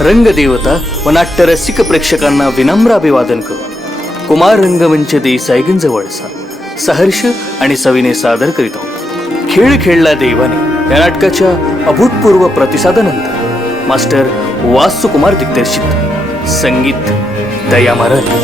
रंगदेवता व नाट्यरसिक प्रेक्षकांना विनम्र अभिवादन करून कुमार रंगमंच देसाईगंज वळसा सहर्ष आणि सविने सादर करीत आहोत खेळ खेळला देवाने या नाटकाच्या अभूतपूर्व प्रतिसादानंतर मास्टर वासुकुमार दिग्दर्शित संगीत दया मराठी।